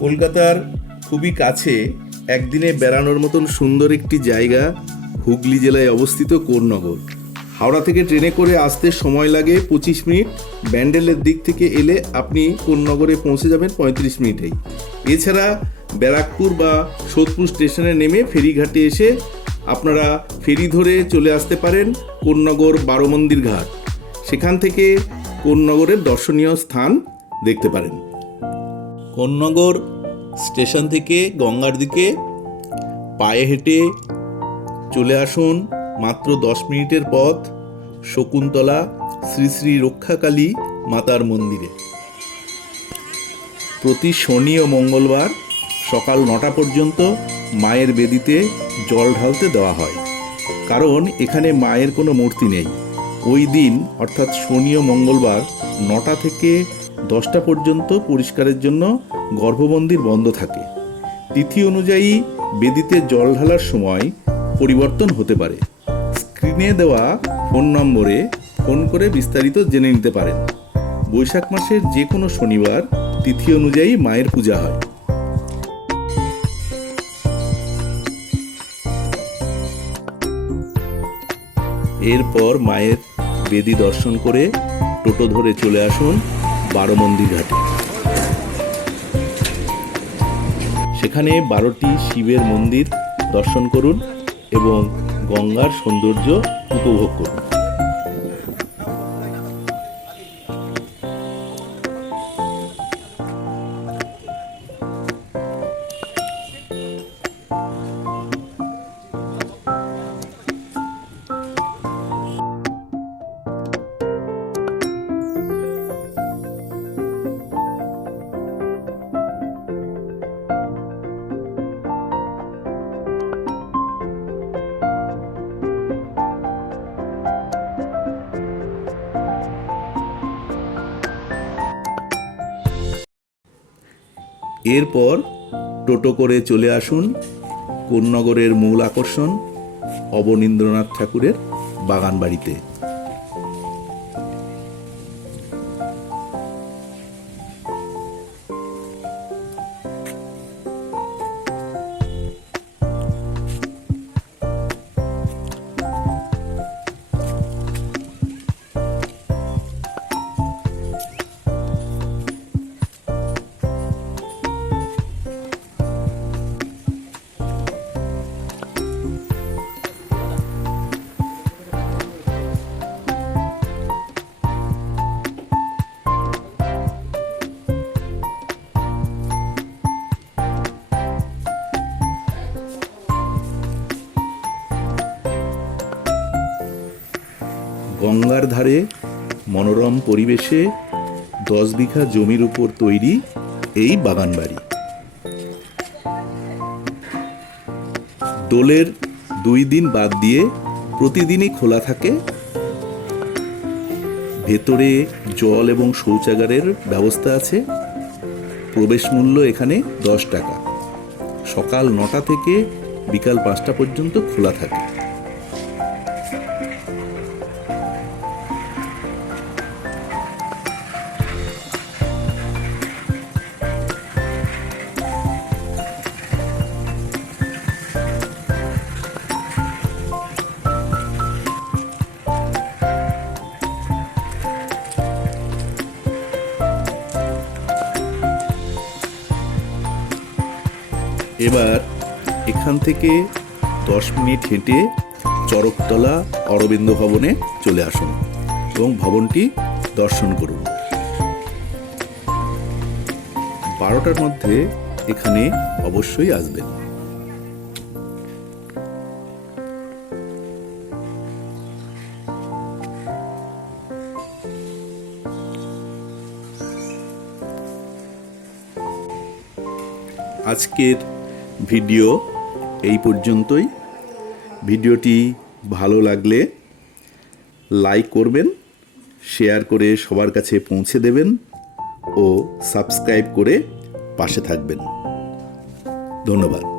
কলকাতার খুবই কাছে একদিনে বেড়ানোর মতন সুন্দর একটি জায়গা হুগলি জেলায় অবস্থিত কোরনগর। হাওড়া থেকে ট্রেনে করে আসতে সময় লাগে পঁচিশ মিনিট। ব্যান্ডেলের দিক থেকে এলে আপনি কোন্নগরে পৌঁছে যাবেন পঁয়ত্রিশ মিনিটেই। এছাড়া ব্যারাকপুর বা সোদপুর স্টেশনে নেমে ফেরিঘাটে এসে আপনারা ফেরি ধরে চলে আসতে পারেন কোন্নগর বারো মন্দির ঘাট। সেখান থেকে কোন্নগরের দর্শনীয় স্থান দেখতে পারেন। কোন্নগর স্টেশন থেকে গঙ্গার দিকে পায়ে হেঁটে চলে আসুন মাত্র দশ মিনিটের পথ শকুন্তলা শ্রী শ্রী রক্ষাকালী মাতার মন্দিরে। প্রতি শনি ও মঙ্গলবার সকাল নটা পর্যন্ত মায়ের বেদিতে জল ঢালতে দেওয়া হয়। কারণ এখানে মায়ের কোনো মূর্তি নেই। ওই দিন, অর্থাৎ শনি ও মঙ্গলবার নটা থেকে দশটা পর্যন্ত পরিষ্কারের জন্য গর্ভমন্দির বন্ধ থাকে। তিথি অনুযায়ী বেদিতে জল ঢালার সময় পরিবর্তন হতে পারে। স্ক্রিনে দেওয়া ফোন নম্বরে ফোন করে বিস্তারিত জেনে নিতে পারেন। বৈশাখ মাসের যে কোনো শনিবার তিথি অনুযায়ী মায়ের পূজা হয়। এরপর মায়ের বেদি দর্শন করে টোটো ধরে চলে আসুন। বারো মন্দির ঘাটে। সেখানে বারোটি শিবের মন্দির দর্শন করুন এবং গঙ্গার সৌন্দর্য উপভোগ করুন। এরপর টোটো করে চলে আসুন কোন্নগরের মূল আকর্ষণ অবনীন্দ্রনাথ ঠাকুরের বাগান গঙ্গার ধারে মনোরম পরিবেশে দশ বিঘা জমির উপর তৈরি এই বাগান বাড়ি। দোলের দুই দিন বাদ দিয়ে প্রতিদিনই খোলা থাকে। ভেতরে জল এবং শৌচাগারের ব্যবস্থা আছে। প্রবেশ মূল্য এখানে দশ টাকা। সকাল নটা থেকে বিকাল পাঁচটা পর্যন্ত খোলা থাকে। এবার এখান থেকে দশ মিনিট হেঁটে চরকতলা অরবিন্দ ভবনে চলে আসুন এবং ভবনটি দর্শন করুন। বারোটার মধ্যে এখানে অবশ্যই আসবেন। আজকের ভিডিও এই পর্যন্তই। ভিডিওটি ভালো লাগলে লাইক করবেন, শেয়ার করে সবার কাছে পৌঁছে দেবেন ও সাবস্ক্রাইব করে পাশে থাকবেন। ধন্যবাদ।